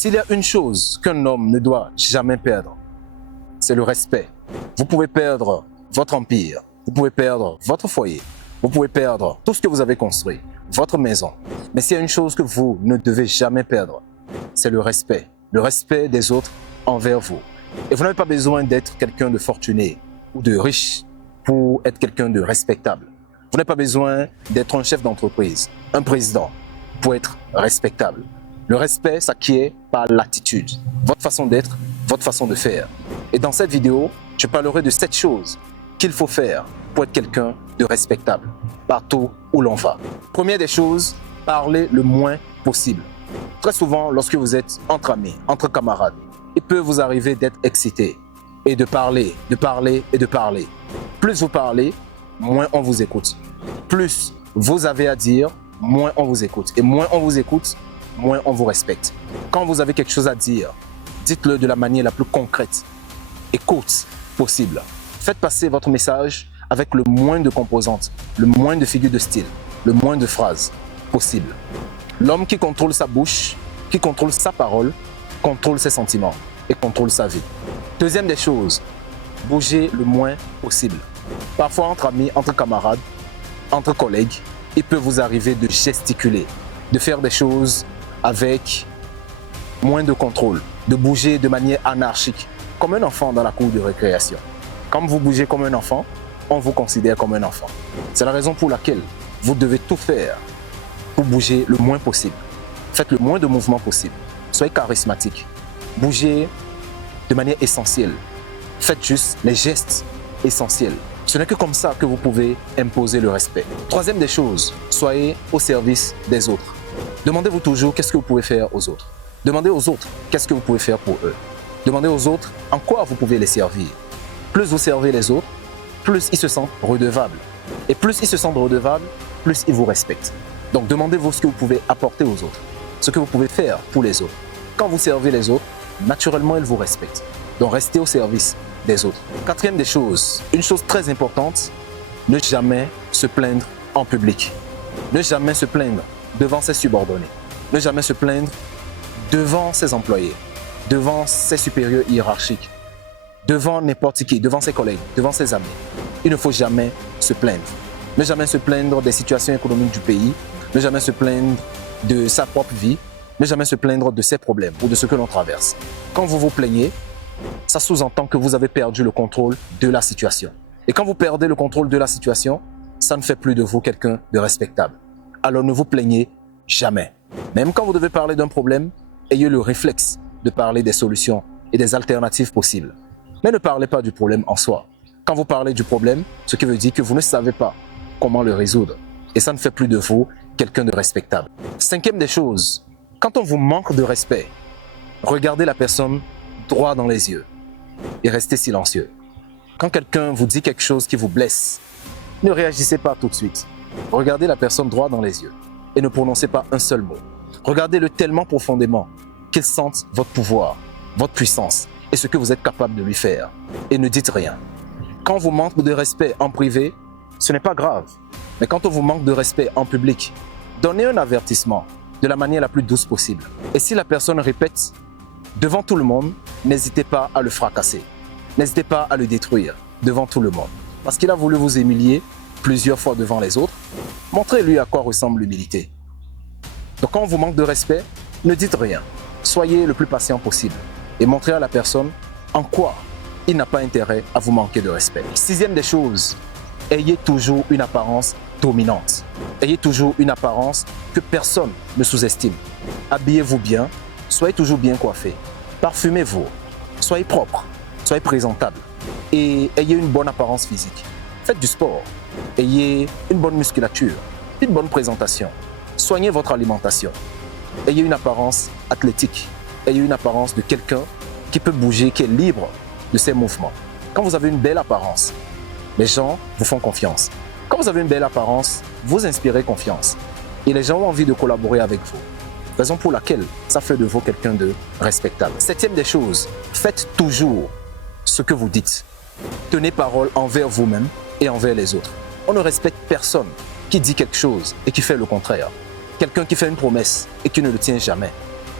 S'il y a une chose qu'un homme ne doit jamais perdre, c'est le respect. Vous pouvez perdre votre empire, vous pouvez perdre votre foyer, vous pouvez perdre tout ce que vous avez construit, votre maison. Mais s'il y a une chose que vous ne devez jamais perdre, c'est le respect des autres envers vous. Et vous n'avez pas besoin d'être quelqu'un de fortuné ou de riche pour être quelqu'un de respectable. Vous n'avez pas besoin d'être un chef d'entreprise, un président, pour être respectable. Le respect s'acquiert par l'attitude, votre façon d'être, votre façon de faire. Et dans cette vidéo, je parlerai de 7 choses qu'il faut faire pour être quelqu'un de respectable, partout où l'on va. Première des choses, parlez le moins possible. Très souvent, lorsque vous êtes entre amis, entre camarades, il peut vous arriver d'être excité et de parler. Plus vous parlez, moins on vous écoute. Plus vous avez à dire, moins on vous écoute. Et moins on vous écoute, moins on vous respecte. Quand vous avez quelque chose à dire, dites-le de la manière la plus concrète et courte possible. Faites passer votre message avec le moins de composantes, le moins de figures de style, le moins de phrases possible. L'homme qui contrôle sa bouche, qui contrôle sa parole, contrôle ses sentiments et contrôle sa vie. Deuxième des choses, bougez le moins possible. Parfois entre amis, entre camarades, entre collègues, il peut vous arriver de gesticuler, de faire des choses avec moins de contrôle, de bouger de manière anarchique, comme un enfant dans la cour de récréation. Quand vous bougez comme un enfant, on vous considère comme un enfant. C'est la raison pour laquelle vous devez tout faire pour bouger le moins possible. Faites le moins de mouvements possible. Soyez charismatique. Bougez de manière essentielle. Faites juste les gestes essentiels. Ce n'est que comme ça que vous pouvez imposer le respect. Troisième des choses, soyez au service des autres. Demandez-vous toujours qu'est-ce que vous pouvez faire aux autres. Demandez aux autres qu'est-ce que vous pouvez faire pour eux. Demandez aux autres en quoi vous pouvez les servir. Plus vous servez les autres, plus ils se sentent redevables. Et plus ils se sentent redevables, plus ils vous respectent. Donc demandez-vous ce que vous pouvez apporter aux autres, ce que vous pouvez faire pour les autres. Quand vous servez les autres, naturellement ils vous respectent. Donc restez au service des autres. Quatrième des choses, une chose très importante, ne jamais se plaindre en public. Ne jamais se plaindre devant ses subordonnés. Ne jamais se plaindre devant ses employés, devant ses supérieurs hiérarchiques, devant n'importe qui, devant ses collègues, devant ses amis. Il ne faut jamais se plaindre. Ne jamais se plaindre des situations économiques du pays, ne jamais se plaindre de sa propre vie, ne jamais se plaindre de ses problèmes ou de ce que l'on traverse. Quand vous vous plaignez, ça sous-entend que vous avez perdu le contrôle de la situation. Et quand vous perdez le contrôle de la situation, ça ne fait plus de vous quelqu'un de respectable. Alors ne vous plaignez jamais. Même quand vous devez parler d'un problème, ayez le réflexe de parler des solutions et des alternatives possibles. Mais ne parlez pas du problème en soi. Quand vous parlez du problème, ce qui veut dire que vous ne savez pas comment le résoudre. Et ça ne fait plus de vous quelqu'un de respectable. Cinquième des choses, quand on vous manque de respect, regardez la personne droit dans les yeux et restez silencieux. Quand quelqu'un vous dit quelque chose qui vous blesse, ne réagissez pas tout de suite. Regardez la personne droit dans les yeux et ne prononcez pas un seul mot. Regardez-le tellement profondément qu'il sente votre pouvoir, votre puissance et ce que vous êtes capable de lui faire. Et ne dites rien. Quand on vous manque de respect en privé, ce n'est pas grave. Mais quand on vous manque de respect en public, donnez un avertissement de la manière la plus douce possible. Et si la personne répète devant tout le monde, n'hésitez pas à le fracasser. N'hésitez pas à le détruire devant tout le monde. Parce qu'il a voulu vous humilier plusieurs fois devant les autres. Montrez-lui à quoi ressemble l'humilité. Donc quand on vous manque de respect, ne dites rien. Soyez le plus patient possible et montrez à la personne en quoi il n'a pas intérêt à vous manquer de respect. Sixième des choses, ayez toujours une apparence dominante. Ayez toujours une apparence que personne ne sous-estime. Habillez-vous bien, soyez toujours bien coiffé. Parfumez-vous, soyez propre, soyez présentable et ayez une bonne apparence physique. Faites du sport, ayez une bonne musculature, une bonne présentation. Soignez votre alimentation. Ayez une apparence athlétique. Ayez une apparence de quelqu'un qui peut bouger, qui est libre de ses mouvements. Quand vous avez une belle apparence, les gens vous font confiance. Quand vous avez une belle apparence, vous inspirez confiance. Et les gens ont envie de collaborer avec vous. Raison pour laquelle ça fait de vous quelqu'un de respectable. Septième des choses, faites toujours ce que vous dites. Tenez parole envers vous-même et envers les autres. On ne respecte personne qui dit quelque chose et qui fait le contraire. Quelqu'un qui fait une promesse et qui ne le tient jamais.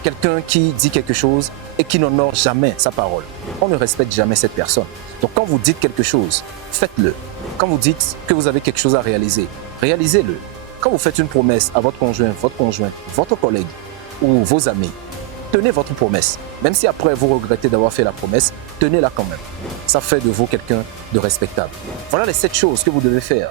quelqu'un qui dit quelque chose et qui n'honore jamais sa parole. On ne respecte jamais cette personne. Donc quand vous dites quelque chose, faites-le. Quand vous dites que vous avez quelque chose à réaliser, réalisez-le. Quand vous faites une promesse à votre conjoint, votre conjointe, votre collègue ou vos amis, tenez votre promesse. Même si après vous regrettez d'avoir fait la promesse, tenez-la quand même. Ça fait de vous quelqu'un de respectable. Voilà les 7 choses que vous devez faire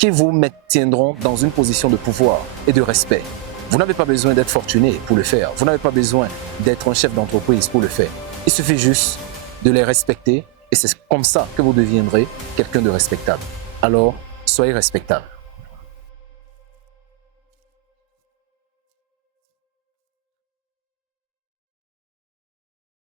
qui vous maintiendront dans une position de pouvoir et de respect. Vous n'avez pas besoin d'être fortuné pour le faire. Vous n'avez pas besoin d'être un chef d'entreprise pour le faire. Il suffit juste de les respecter et c'est comme ça que vous deviendrez quelqu'un de respectable. Alors, soyez respectable.